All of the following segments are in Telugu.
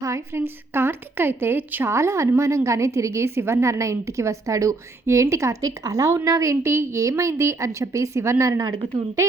Hi friends! కార్తిక్ అయితే చాలా అనుమానంగానే తిరిగి శివన్నారన ఇంటికి వస్తాడు. "ఏంటి కార్తిక్ అలా ఉన్నావేంటి? ఏమైంది?" అని చెప్పి శివన్నారన అడుగుతూ ఉంటే,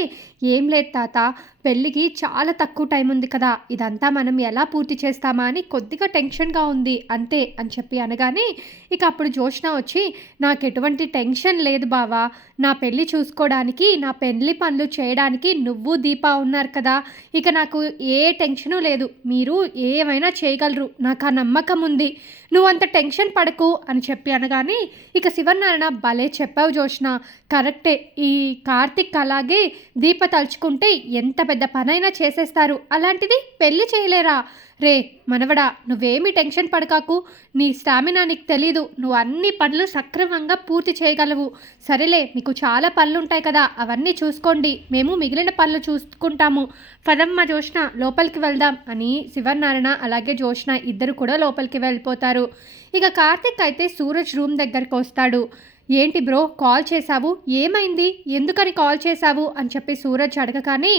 "ఏం లేదు తాత, పెళ్ళికి చాలా తక్కువ టైం ఉంది కదా! ఇదంతా మనం ఎలా పూర్తి చేస్తామా అని కొద్దిగా టెన్షన్‌గా ఉంది అంతే" అని చెప్పి అనగానే, ఇక అప్పుడు జోష్న వచ్చి, "నాకెటువంటి టెన్షన్ లేదు బావ. నా పెళ్లి చూసుకోవడానికి, నా పెళ్లి పనులు చేయడానికి నువ్వు, దీప ఉన్నారు కదా! ఇక నాకు ఏ టెన్షను లేదు. మీరు ఏమైనా చేయగలరు. నాకా నమ్మకం ఉంది. నువ్వంత టెన్షన్ పడకు" అని చెప్పి అనగానే, ఇక శివనారాయణ, "భలే చెప్పావు జోష్న. కరెక్టే. ఈ కార్తిక్ అలాగే దీప తలుచుకుంటే ఎంత పెద్ద పనైనా చేసేస్తారు. అలాంటిది పెళ్లి చేయలేరా? రే మనవడా, నువ్వేమీ టెన్షన్ పడకాకు. నీ స్టామినా నీకు తెలీదు. నువ్వు అన్ని పనులు సక్రమంగా పూర్తి చేయగలవు. సరేలే, మీకు చాలా పనులుంటాయి కదా! అవన్నీ చూసుకోండి. మేము మిగిలిన పనులు చూసుకుంటాము. పదమ్మా జోష్న, లోపలికి వెళ్దాం" అని శివనారాయణ అలాగే జోష్న ఇద్దరు కూడా లోపలికి వెళ్ళిపోతారు. ఇక కార్తిక్ అయితే సూరజ్ రూమ్ దగ్గరికి వస్తాడు. "ఏంటి బ్రో, కాల్ చేశావు? ఏమైంది? ఎందుకని కాల్ చేశావు?" అని చెప్పి సూరజ్ అడగగానే,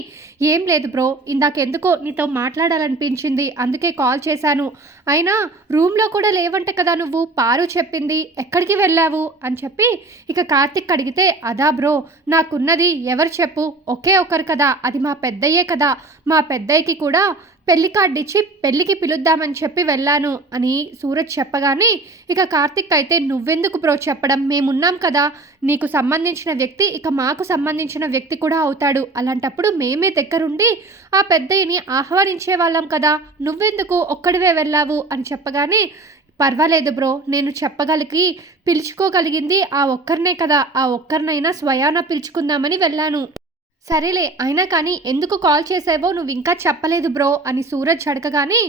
"ఏం లేదు బ్రో, ఇందాకెందుకో నీతో మాట్లాడాలనిపించింది, అందుకే కాల్ చేశాను. అయినా రూమ్లో కూడా లేవంట కదా నువ్వు, పారు చెప్పింది. ఎక్కడికి వెళ్ళావు?" అని చెప్పి ఇక కార్తిక్ అడిగితే, "అదా బ్రో, నాకున్నది ఎవరు చెప్పు, ఒకే ఒకరు కదా, అది మా పెద్దయ్యే కదా. మా పెద్దయ్యకి కూడా పెళ్లి కార్డు ఇచ్చి పెళ్ళికి పిలుద్దామని చెప్పి వెళ్ళాను" అని సూరజ్ చెప్పగానే, ఇక కార్తిక్ అయితే, "నువ్వెందుకు బ్రో చెప్పడం, మేమున్నాం కదా. నీకు సంబంధించిన వ్యక్తి ఇక మాకు సంబంధించిన వ్యక్తి కూడా అవుతాడు. అలాంటప్పుడు మేమే దగ్గరుండి ఆ పెద్దయ్యని ఆహ్వానించే వాళ్ళం కదా. నువ్వెందుకు ఒక్కడివే వెళ్ళావు" అని చెప్పగానే, "పర్వాలేదు బ్రో, నేను పిలుచుకోగలిగింది ఆ ఒక్కరినే కదా. ఆ ఒక్కరినైనా స్వయాన పిలుచుకుందామని వెళ్ళాను. సరేలే, అయినా కానీ ఎందుకు కాల్ చేసావో నువ్వింకా చెప్పలేదు బ్రో" అని సూరజ్ అడగగానే,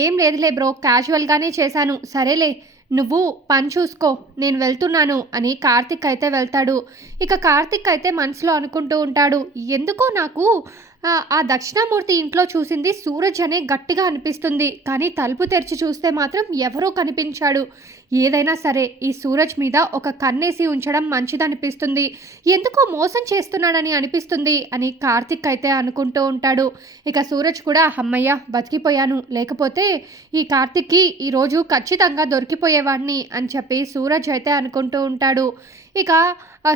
"ఏం లేదులే బ్రో, క్యాజువల్‌గానే చేశాను. సరేలే, నువ్వు పని చూసుకో, నేను వెళ్తున్నాను" అని కార్తిక్ అయితే వెళ్తాడు. ఇక కార్తిక్ అయితే మనసులో అనుకుంటూ ఉంటాడు, ఎందుకో నాకు ఆ దక్షిణామూర్తి ఇంట్లో చూసింది సూరజ్ అనే గట్టిగా అనిపిస్తుంది. కానీ తలుపు తెరిచి చూస్తే మాత్రం ఎవరో కనిపించాడు. ఏదైనా సరే ఈ సూరజ్ మీద ఒక కన్నేసి ఉంచడం మంచిదనిపిస్తుంది. ఎందుకో మోసం చేస్తున్నాడని అనిపిస్తుంది అని కార్తిక్ అయితే అనుకుంటూ ఉంటాడు. ఇక సూరజ్ కూడా, "హమ్మయ్య, బతికిపోయాను. లేకపోతే ఈ కార్తిక్‌కి ఈరోజు ఖచ్చితంగా దొరికిపోయేవాడిని" అని చెప్పి సూరజ్ అయితే అనుకుంటూ ఉంటాడు. ఇక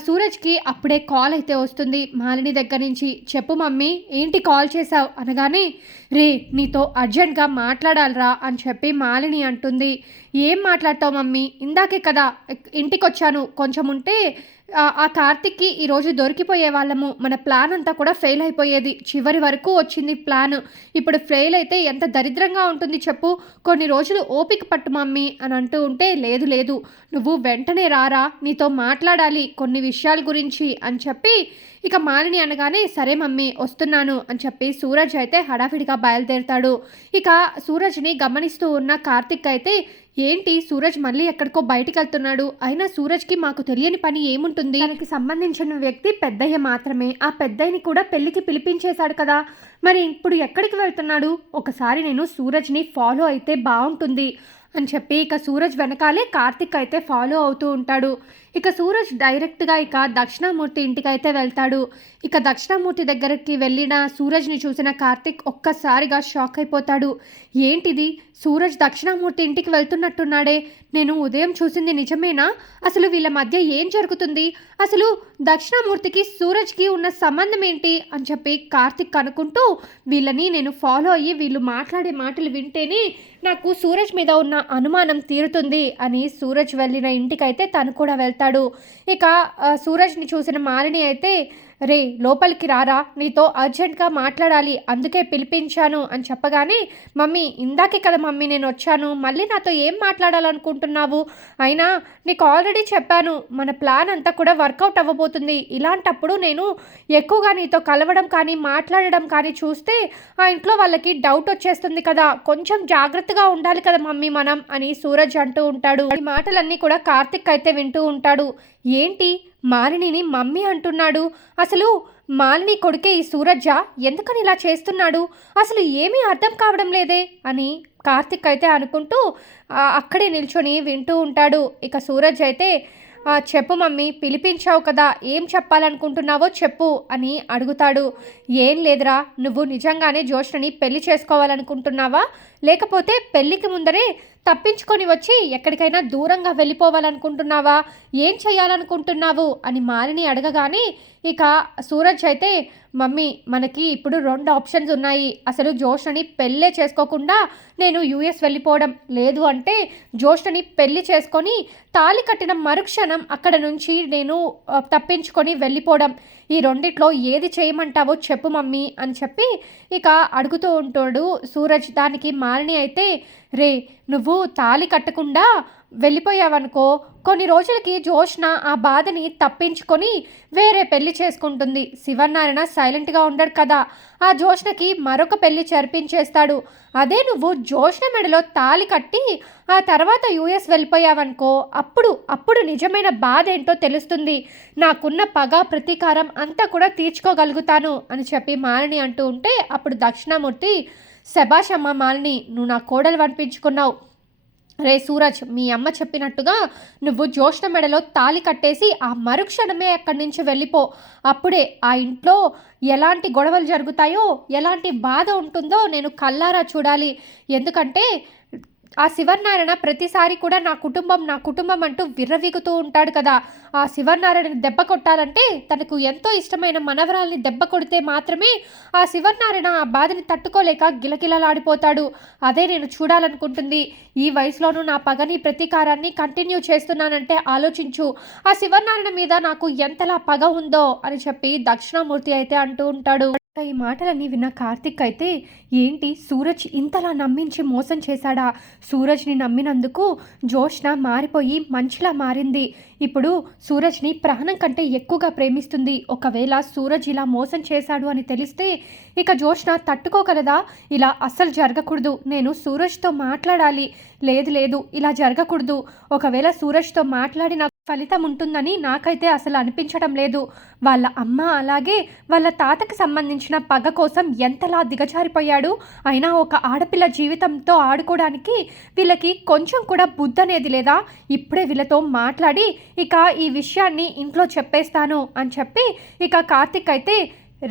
సూరజ్‌కి అప్పుడే కాల్ అయితే వస్తుంది మాలిని దగ్గర నుంచి. "చెప్పు మమ్మీ, ఏంటి కాల్ చేశావు?" అనగానే, "రే నీతో అర్జెంట్‌గా మాట్లాడాలిరా" అని చెప్పి మాలిని అంటుంది. "ఏం మాట్లాడతావు మమ్మీ? ఇందాకే కదా ఇంటికొచ్చాను. కొంచెం ఉంటే ఆ కార్తిక్‌కి ఈరోజు దొరికిపోయే వాళ్ళము. మన ప్లాన్ అంతా కూడా ఫెయిల్ అయిపోయేది. చివరి వరకు వచ్చింది ప్లాను. ఇప్పుడు ఫెయిల్ అయితే ఎంత దరిద్రంగా ఉంటుంది చెప్పు. కొన్ని రోజులు ఓపిక పట్టు మమ్మీ" అని అంటూ ఉంటే, "లేదు లేదు, నువ్వు వెంటనే రారా, నీతో మాట్లాడాలి కొన్ని విషయాల గురించి" అని చెప్పి ఇక మాలిని అనగానే, "సరే మమ్మీ, వస్తున్నాను" అని చెప్పి సూరజ్ అయితే హడావిడిగా బయలుదేరుతాడు. ఇక సూరజ్‌ని గమనిస్తూ ఉన్న కార్తిక్ అయితే, "ఏంటి సూరజ్ మళ్ళీ ఎక్కడికో బయటికెళ్తున్నాడు. అయినా సూరజ్‌కి మాకు తెలియని పని ఏముంటుంది? తనకి సంబంధించిన వ్యక్తి పెద్దయ్య మాత్రమే. ఆ పెద్దయ్యని కూడా పెళ్ళికి పిలిపించేశాడు కదా. మరి ఇప్పుడు ఎక్కడికి వెళ్తున్నాడు? ఒకసారి నేను సూరజ్‌ని ఫాలో అయితే బావుంటుంది" అని చెప్పి ఇక సూరజ్ వెనకాలే కార్తిక్ అయితే ఫాలో అవుతూ ఉంటాడు. ఇక సూరజ్ డైరెక్ట్‌గా ఇక దక్షిణామూర్తి ఇంటికైతే వెళ్తాడు. ఇక దక్షిణామూర్తి దగ్గరికి వెళ్ళిన సూరజ్‌ని చూసిన కార్తిక్ ఒక్కసారిగా షాక్ అయిపోతాడు. ఏంటిది, సూరజ్ దక్షిణామూర్తి ఇంటికి వెళ్తున్నట్టున్నాడే. నేను ఉదయం చూసింది నిజమేనా? అసలు వీళ్ళ మధ్య ఏం జరుగుతుంది? అసలు దక్షిణామూర్తికి సూరజ్‌కి ఉన్న సంబంధం ఏంటి అని చెప్పి కార్తిక్ అనుకుంటూ, వీళ్ళని నేను ఫాలో అయ్యి వీళ్ళు మాట్లాడే మాటలు వింటేనే నాకు సూరజ్ మీద ఉన్న అనుమానం తీరుతుంది అని సూరజ్ వెళ్ళిన ఇంటికైతే తను కూడా వెళ్తాడు. ఇక సూరజ్‌ని చూసిన మాలిని అయితే, "రే లోపలికి రారా, నీతో అర్జెంట్‌గా మాట్లాడాలి, అందుకే పిలిపించాను" అని చెప్పగానే, "మమ్మీ, ఇందాకే కదా మమ్మీ నేను వచ్చాను. మళ్ళీ నాతో ఏం మాట్లాడాలనుకుంటున్నావు? అయినా నీకు ఆల్రెడీ చెప్పాను, మన ప్లాన్ అంతా కూడా వర్కౌట్ అవ్వబోతుంది. ఇలాంటప్పుడు నేను ఎక్కువగా నీతో కలవడం కానీ మాట్లాడడం కానీ చూస్తే ఆ ఇంట్లో వాళ్ళకి డౌట్ వచ్చేస్తుంది కదా. కొంచెం జాగ్రత్తగా ఉండాలి కదా మమ్మీ మనం" అని సూరజ్ అంటూ ఉంటాడు. ఈ మాటలన్నీ కూడా కార్తిక్ అయితే వింటూ ఉంటాడు. ఏంటి, మాలినిని మమ్మీ అంటున్నాడు? అసలు మాలిని కొడుకే ఈ సూరజ్జా? ఎందుకని ఇలా చేస్తున్నాడు? అసలు ఏమీ అర్థం కావడం లేదే అని కార్తిక్ అయితే అనుకుంటూ అక్కడే నిల్చొని వింటూ ఉంటాడు. ఇక సూరజ్ అయితే, "చెప్పు మమ్మీ, పిలిపించావు కదా, ఏం చెప్పాలనుకుంటున్నావో చెప్పు" అని అడుగుతాడు. "ఏం లేదురా, నువ్వు నిజంగానే జోష్నని పెళ్లి చేసుకోవాలనుకుంటున్నావా? లేకపోతే పెళ్ళికి ముందరే తప్పించుకొని వచ్చి ఎక్కడికైనా దూరంగా వెళ్ళిపోవాలనుకుంటున్నావా? ఏం చేయాలనుకుంటున్నావు అని మాలిని అడగగానే ఇక సూరజ్ అయితే, మమ్మీ మనకి ఇప్పుడు 2 ఆప్షన్స్ ఉన్నాయి. అసలు జోష్‌ని పెళ్ళే చేసుకోకుండా నేను యూఎస్ వెళ్ళిపోవడం, లేదు అంటే జోష్‌ని పెళ్లి చేసుకొని తాళి కట్టిన మరుక్షణం అక్కడ నుంచి నేను తప్పించుకొని వెళ్ళిపోవడం. ఈ రెండిట్లో ఏది చేయమంటావో చెప్పు మమ్మీ అని చెప్పి ఇక అడుగుతూ ఉంటాడు సూరజ్. దానికి మాలిని అయితే, రే నువ్వు తాళి కట్టకుండా వెళ్ళిపోయావనుకో, కొన్ని రోజులకి జోష్న ఆ బాధని తప్పించుకొని వేరే పెళ్లి చేసుకుంటుంది. శివనారాయణ సైలెంట్గా ఉండడు కదా, ఆ జోష్నకి మరొక పెళ్లి జరిపించేస్తాడు. అదే నువ్వు జోష్న మెడలో తాళి కట్టి ఆ తర్వాత యూఎస్ వెళ్ళిపోయావనుకో, అప్పుడు నిజమైన బాధ ఏంటో తెలుస్తుంది. నాకున్న పగ ప్రతీకారం అంతా కూడా తీర్చుకోగలుగుతాను అని చెప్పి మాలిని అంటూ ఉంటే అప్పుడు దక్షిణామూర్తి, శభాష్ అమ్మ మాలిని, నువ్వు నా కోడలు అనిపించుకున్నావు. రే సూరజ్, మీ అమ్మ చెప్పినట్టుగా నువ్వు జోష్న మెడలో తాళి కట్టేసి ఆ మరుక్షణమే అక్కడి నుంచి వెళ్ళిపో. అప్పుడే ఆ ఇంట్లో ఎలాంటి గొడవలు జరుగుతాయో, ఎలాంటి బాధ ఉంటుందో నేను కళ్ళారా చూడాలి. ఎందుకంటే ఆ శివనారాయణ ప్రతిసారి కూడా నా కుటుంబం అంటూ విర్రవీగుతూ ఉంటాడు కదా. ఆ శివనారాయణని దెబ్బ కొట్టాలంటే తనకు ఎంతో ఇష్టమైన మనవరాల్ని దెబ్బ కొడితే మాత్రమే ఆ శివనారాయణ ఆ బాధని తట్టుకోలేక గిలగిలలాడిపోతాడు. అదే నేను చూడాలనుకుంటుంది. ఈ వయసులోనూ నా పగని ప్రతీకారాన్ని కంటిన్యూ చేస్తున్నానంటే ఆలోచించు, ఆ శివనారాయణ మీద నాకు ఎంతలా పగ ఉందో అని చెప్పి దక్షిణామూర్తి అయితే అంటూ ఉంటాడు. ఈ మాటలన్నీ విన్న కార్తిక్ అయితే, ఏంటి సూరజ్ ఇంతలా నమ్మించి మోసం చేశాడా? సూరజ్ని నమ్మినందుకు జోష్న మారిపోయి మంచిలా మారింది. ఇప్పుడు సూరజ్ని ప్రాణం కంటే ఎక్కువగా ప్రేమిస్తుంది. ఒకవేళ సూరజ్ ఇలా మోసం చేశాడు అని తెలిస్తే ఇక జోష్న తట్టుకోగలదా? ఇలా అస్సలు జరగకూడదు. నేను సూరజ్తో మాట్లాడాలి. లేదు ఇలా జరగకూడదు. ఒకవేళ సూరజ్తో మాట్లాడిన ఫలితం ఉంటుందని నాకైతే అసలు అనిపించడం లేదు. వాళ్ళ అమ్మ అలాగే వాళ్ళ తాతకి సంబంధించిన పగ కోసం ఎంతలా దిగజారిపోయాడు. అయినా ఒక ఆడపిల్ల జీవితంతో ఆడుకోవడానికి వీళ్ళకి కొంచెం కూడా బుద్ధి అనేది లేదా? ఇప్పుడే వీళ్ళతో మాట్లాడి ఇక ఈ విషయాన్ని ఇంట్లో చెప్పేస్తాను అని చెప్పి ఇక కార్తిక్ అయితే,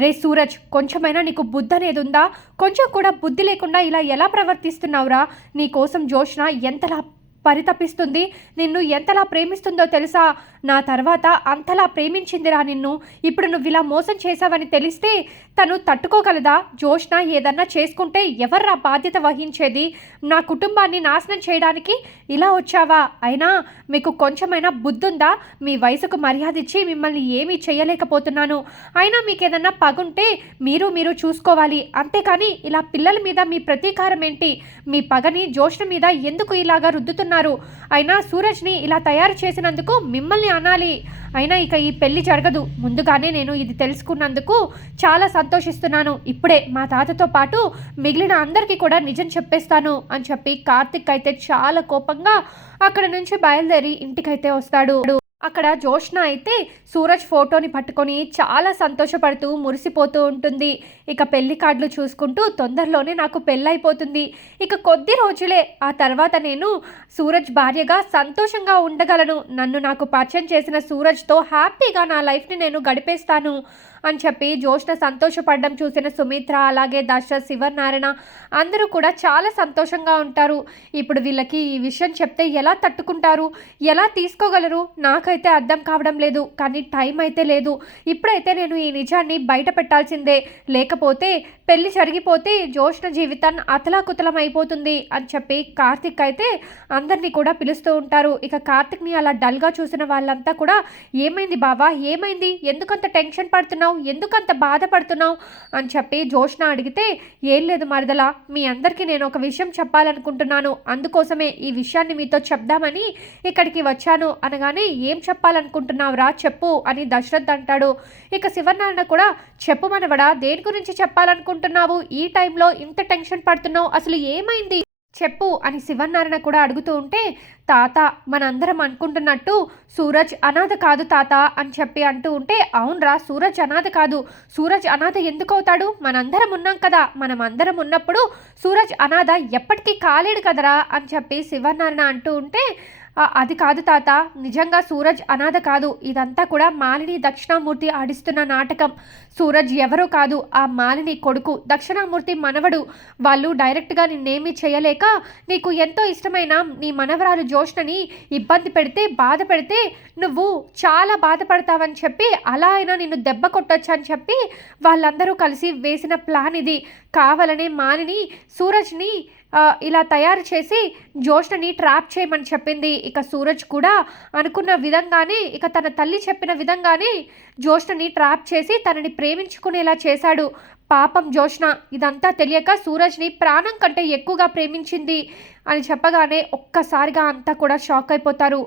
రే సూరజ్, కొంచెమైనా నీకు బుద్ధి అనేది ఉందా? కొంచెం కూడా బుద్ధి లేకుండా ఇలా ఎలా ప్రవర్తిస్తున్నావురా? నీ కోసం జోష్న ఎంతలా పరితపిస్తుంది, నిన్ను ఎంతలా ప్రేమిస్తుందో తెలుసా? నా తర్వాత అంతలా ప్రేమించిందిరా నిన్ను. ఇప్పుడు నువ్వు ఇలా మోసం చేశావని తెలిస్తే తను తట్టుకోగలదా? జోష్న ఏదన్నా చేసుకుంటే ఎవర్రా బాధ్యత వహించేది? నా కుటుంబాన్ని నాశనం చేయడానికి ఇలా వచ్చావా? అయినా మీకు కొంచెమైనా బుద్ధుందా? మీ వయసుకు మర్యాద ఇచ్చి మిమ్మల్ని ఏమీ చేయలేకపోతున్నాను. అయినా మీకు ఏదన్నా పగుంటే మీరు చూసుకోవాలి. అంతేకాని ఇలా పిల్లల మీద మీ ప్రతీకారం ఏంటి? మీ పగని జోష్న మీద ఎందుకు ఇలాగా రుద్దుతున్నారు? అయినా సూరజ్ని ఇలా తయారు చేసినందుకు మిమ్మల్ని అనాలి. అయినా ఇక ఈ పెళ్లి జరగదు. ముందుగానే నేను ఇది తెలుసుకున్నందుకు చాలా సంతోషిస్తున్నాను. ఇప్పుడే మా తాతతో పాటు మిగిలిన అందరికీ కూడా నిజం చెప్పేస్తాను అని చెప్పి కార్తిక్ అయితే చాలా కోపంగా అక్కడ నుంచి బయలుదేరి ఇంటికైతే వస్తాడు. అక్కడ జోష్న అయితే సూరజ్ ఫోటోని పట్టుకొని చాలా సంతోషపడుతూ మురిసిపోతూ ఉంటుంది. ఇక పెళ్లి కార్డులు చూసుకుంటూ తొందరలోనే నాకు పెళ్ళైపోతుంది, ఇక కొద్ది రోజులే, ఆ తర్వాత నేను సూరజ్ భార్యగా సంతోషంగా ఉండగలను. నన్ను నాకు పరిచయం చేసిన సూరజ్తో హ్యాపీగా నా లైఫ్ని నేను గడిపేస్తాను అని చెప్పి జోష్న సంతోషపడడం చూసిన సుమిత్ర అలాగే దశరథ్ శివనారాయణ అందరూ కూడా చాలా సంతోషంగా ఉంటారు. ఇప్పుడు వీళ్ళకి ఈ విషయం చెప్తే ఎలా తట్టుకుంటారు, ఎలా తీసుకోగలరు? నాకైతే అర్థం కావడం లేదు. కానీ టైం అయితే లేదు. ఇప్పుడైతే నేను ఈ నిజాన్ని బయట పెట్టాల్సిందే, లేకపోతే పెళ్లి జరిగిపోతే జోష్న జీవితం అతలాకుతలం అయిపోతుంది అని చెప్పి కార్తిక్ అయితే అందరినీ కూడా పిలుస్తూ ఉంటారు. ఇక కార్తిక్ని అలా డల్గా చూసిన వాళ్ళంతా కూడా, ఏమైంది బావా, ఏమైంది, ఎందుకంత టెన్షన్ పడుతున్నావు, ఎందుకంత బాధపడుతున్నావు అని చెప్పి జోష్న అడిగితే, ఏం లేదు మరదలా, మీ అందరికీ నేను ఒక విషయం చెప్పాలనుకుంటున్నాను, అందుకోసమే ఈ విషయాన్ని మీతో చెప్దామని ఇక్కడికి వచ్చాను అనగానే, ఏం చెప్పాలనుకుంటున్నావురా చెప్పు అని దశరథ్ అంటాడు. ఇక శివనారాయణ కూడా, చెప్పు మనవడా, దేని గురించి చెప్పాలనుకుంటున్నావు, ఈ టైంలో ఇంత టెన్షన్ పడుతున్నావు, అసలు ఏమైంది చెప్పు అని శివనారాయణ కూడా అడుగుతూ ఉంటే, తాత మనందరం అనుకుంటున్నట్టు సూరజ్ అనాథ కాదు తాత అని చెప్పి అంటూ ఉంటే, అవునరా, సూరజ్ అనాథ కాదు. సూరజ్ అనాథ ఎందుకు అవుతాడు? మనందరం ఉన్నాం కదా, మనం అందరం ఉన్నప్పుడు సూరజ్ అనాథ ఎప్పటికీ కాలేడు కదరా అని చెప్పి శివనారాయణ అంటూ ఉంటే, అది కాదు తాత, నిజంగా సూరజ్ అనాథ కాదు. ఇదంతా కూడా మాలిని దక్షిణామూర్తి ఆడిస్తున్న నాటకం. సూరజ్ ఎవరో కాదు, ఆ మాలిని కొడుకు, దక్షిణామూర్తి మనవడు. వాళ్ళు డైరెక్ట్గా నిన్నేమీ చేయలేక నీకు ఎంతో ఇష్టమైన నీ మనవరాలు జ్యోష్ణని ఇబ్బంది పెడితే, బాధ పెడితే నువ్వు చాలా బాధపడతావని చెప్పి అలా అయినా నిన్ను దెబ్బ కొట్టొచ్చు అని చెప్పి వాళ్ళందరూ కలిసి వేసిన ప్లాన్ ఇది. కావాలనే మాలిని సూరజ్ని ఇలా తయారు చేసి జ్యోష్ణని ట్రాప్ చేయమని చెప్పింది. ఇక సూరజ్ కూడా అనుకున్న విధంగానే, ఇక తన తల్లి చెప్పిన విధంగానే జ్యోష్ణని ట్రాప్ చేసి తనని ప్రేమించుకునేలా చేశాడు. పాపం జ్యోష్ణ ఇదంతా తెలియక సూరజ్ని ప్రాణం కంటే ఎక్కువగా ప్రేమించింది అని చెప్పగానే ఒక్కసారిగా అంతా కూడా షాక్ అయిపోతారు.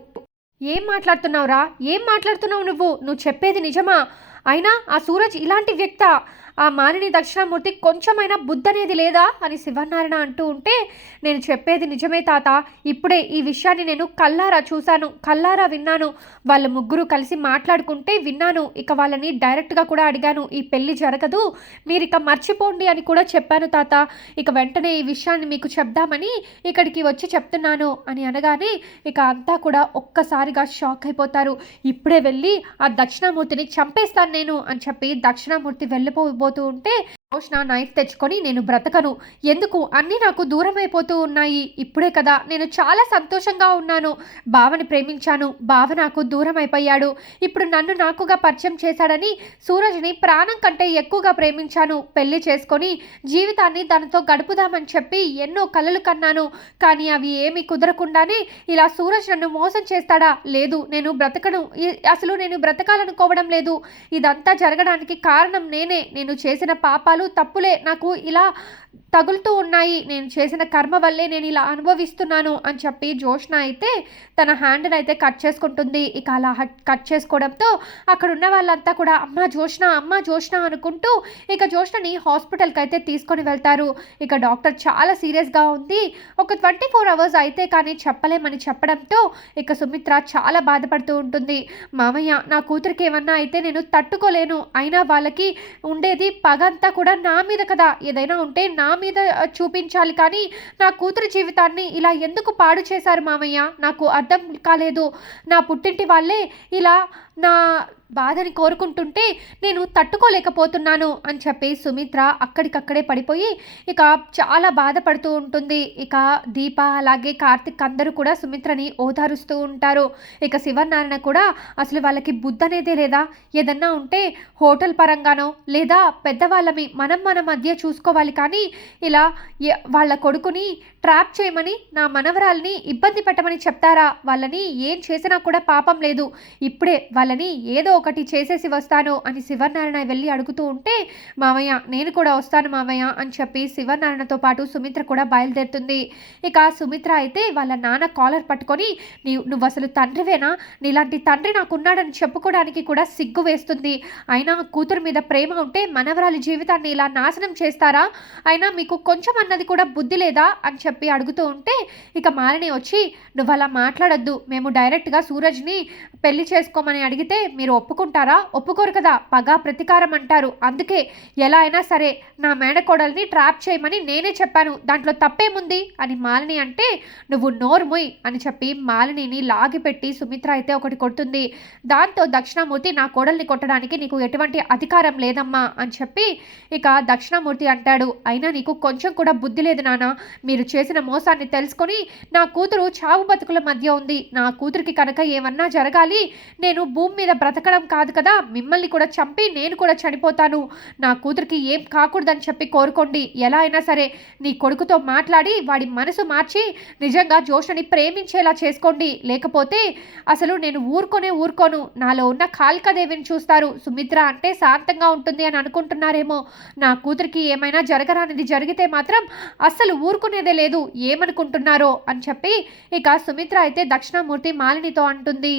ఏం మాట్లాడుతున్నావురా, ఏం మాట్లాడుతున్నావు నువ్వు చెప్పేది నిజమా? అయినా ఆ సూరజ్ ఇలాంటి వ్యక్తా? ఆ మాలిని దక్షిణామూర్తి కొంచెమైనా బుద్ధి అనేది లేదా అని శివనారాయణ అంటూ ఉంటే, నేను చెప్పేది నిజమే తాత, ఇప్పుడే ఈ విషయాన్ని నేను కల్లారా చూశాను, కల్లారా విన్నాను. వాళ్ళ ముగ్గురు కలిసి మాట్లాడుకుంటే విన్నాను. ఇక వాళ్ళని డైరెక్ట్గా కూడా అడిగాను, ఈ పెళ్లి జరగదు, మీరు ఇక మర్చిపోండి అని కూడా చెప్పాను తాత. ఇక వెంటనే ఈ విషయాన్ని మీకు చెప్దామని ఇక్కడికి వచ్చి చెప్తున్నాను అని అనగానే ఇక అంతా కూడా ఒక్కసారిగా షాక్ అయిపోతారు. ఇప్పుడే వెళ్ళి ఆ దక్షిణామూర్తిని చంపేస్తాను నేను అని చెప్పి దక్షిణామూర్తి వెళ్ళిపోతూ ఉంటే జ్యోష్ణ నైఫ్ తెచ్చుకొని, నేను బ్రతకను, ఎందుకు అన్నీ నాకు దూరం అయిపోతూ ఉన్నాయి, ఇప్పుడే కదా నేను చాలా సంతోషంగా ఉన్నాను, బావని ప్రేమించాను, బావ నాకు దూరం అయిపోయాడు, ఇప్పుడు నన్ను నాకుగా పరిచయం చేశాడని సూరజ్ని ప్రాణం కంటే ఎక్కువగా ప్రేమించాను, పెళ్లి చేసుకొని జీవితాన్ని దానితో గడుపుదామని చెప్పి ఎన్నో కలలు కన్నాను, కానీ అవి ఏమీ కుదరకుండానే ఇలా సూరజ్ నన్ను మోసం చేస్తాడా? లేదు, నేను బ్రతకను, అసలు నేను బ్రతకాలనుకోవడం లేదు, ఇదంతా జరగడానికి కారణం నేనే, నేను చేసిన పాపాలు తప్పులే నాకు ఇలా తగులుతూ ఉన్నాయి, నేను చేసిన కర్మ వల్లే నేను ఇలా అనుభవిస్తున్నాను అని చెప్పి జ్యోష్ణ అయితే తన హ్యాండ్ని అయితే కట్ చేసుకుంటుంది. ఇక అలా కట్ చేసుకోవడంతో అక్కడ ఉన్న వాళ్ళంతా కూడా అమ్మ జ్యోష్ణ అనుకుంటూ ఇక జ్యోష్ణని హాస్పిటల్కి అయితే తీసుకొని వెళ్తారు. ఇక డాక్టర్ చాలా సీరియస్గా ఉంది, ఒక 24 hours అయితే కానీ చెప్పలేమని చెప్పడంతో ఇక సుమిత్ర చాలా బాధపడుతూ ఉంటుంది. మామయ్య, నా కూతురికి ఏమన్నా అయితే నేను తట్టుకోలేను, అయినా వాళ్ళకి ఉండేది పగంతా కూడా నా మీద కదా, ఏదైనా ఉంటే నా మీద చూపించాలి, కానీ నా కూతురు జీవితాన్ని ఇలా ఎందుకు పాడు చేశారు మామయ్య, నాకు అర్థం కాలేదు, నా పుట్టింటి వాళ్ళే ఇలా నా బాధని కోరుకుంటుంటే నేను తట్టుకోలేకపోతున్నాను అని చెప్పి సుమిత్ర అక్కడికక్కడే పడిపోయి ఇక చాలా బాధపడుతూ ఉంటుంది. ఇక దీప అలాగే కార్తిక్ అందరూ కూడా సుమిత్రని ఓదారుస్తూ ఉంటారు. ఇక శివనారాయణ కూడా అసలు వాళ్ళకి బుద్ధి అనేదే లేదా, ఏదన్నా ఉంటే హోటల్ పరంగానో లేదా పెద్దవాళ్ళమి మన మధ్య చూసుకోవాలి, కానీ ఇలా వాళ్ళ కొడుకుని ట్రాప్ చేయమని నా మనవరాల్ని ఇబ్బంది పెట్టమని చెప్తారా? వాళ్ళని ఏం చేసినా కూడా పాపం లేదు, ఇప్పుడే వాళ్ళని ఏదో ఒకటి చేసేసి వస్తాను అని శివనారాయణ వెళ్ళి అడుగుతూ ఉంటే, మామయ్య నేను కూడా వస్తాను మామయ్య అని చెప్పి శివనారాయణతో పాటు సుమిత్ర కూడా బయలుదేరుతుంది. ఇక సుమిత్ర అయితే వాళ్ళ నాన్న కాలర్ పట్టుకొని, నువ్వు అసలు తండ్రివేనా, నీలాంటి తండ్రి నాకున్నాడని చెప్పుకోవడానికి కూడా సిగ్గు వేస్తుంది, అయినా కూతురు మీద ప్రేమ ఉంటే మనవరాలి జీవితాన్ని ఇలా నాశనం చేస్తారా, అయినా మీకు కొంచెం అన్నది కూడా బుద్ధి లేదా అని చెప్పి అడుగుతూ ఉంటే ఇక మాలిని వచ్చి, నువ్వు అలా మాట్లాడొద్దు, మేము డైరెక్ట్గా సూరజ్ని పెళ్లి చేసుకోమని అడిగితే మీరు ఒప్పుకుంటారా? ఒప్పుకోరు కదా, పగా ప్రతీకారం అంటారు, అందుకే ఎలా అయినా సరే నా మేనకోడల్ని ట్రాప్ చేయమని నేనే చెప్పాను, దాంట్లో తప్పేముంది అని మాలిని అంటే, నువ్వు నోరుముయ్ అని చెప్పి మాలినిని లాగిపెట్టి సుమిత్ర అయితే ఒకటి కొడుతుంది. దాంతో దక్షిణామూర్తి, నా కోడల్ని కొట్టడానికి నీకు ఎటువంటి అధికారం లేదమ్మా అని చెప్పి ఇక దక్షిణామూర్తి అంటాడు. అయినా నీకు కొంచెం కూడా బుద్ధి లేదు నాన్న, మీరు చేసిన మోసాన్ని తెలుసుకొని నా కూతురు చావు బతుకుల మధ్య ఉంది, నా కూతురికి కనుక ఏమన్నా జరగాలి, నేను భూమి మీద బ్రతకడం కాదు కదా, మిమ్మల్ని కూడా చంపి నేను కూడా చనిపోతాను, నా కూతురికి ఏం కాకూడదని చెప్పి కోరుకోండి, ఎలా అయినా సరే నీ కొడుకుతో మాట్లాడి వాడి మనసు మార్చి నిజంగా జ్యోష్ణని ప్రేమించేలా చేసుకోండి, లేకపోతే అసలు నేను ఊరుకోను, నాలో ఉన్న కాళికాదేవిని చూస్తారు, సుమిత్ర అంటే శాంతంగా ఉంటుంది అని అనుకుంటున్నారేమో, నా కూతురికి ఏమైనా జరగరానిది జరిగితే మాత్రం అస్సలు ఊరుకునేదే లేదు, ఏమనుకుంటున్నారో అని చెప్పి ఇక సుమిత్ర అయితే దక్షిణామూర్తి మాలినితో అంటుంది.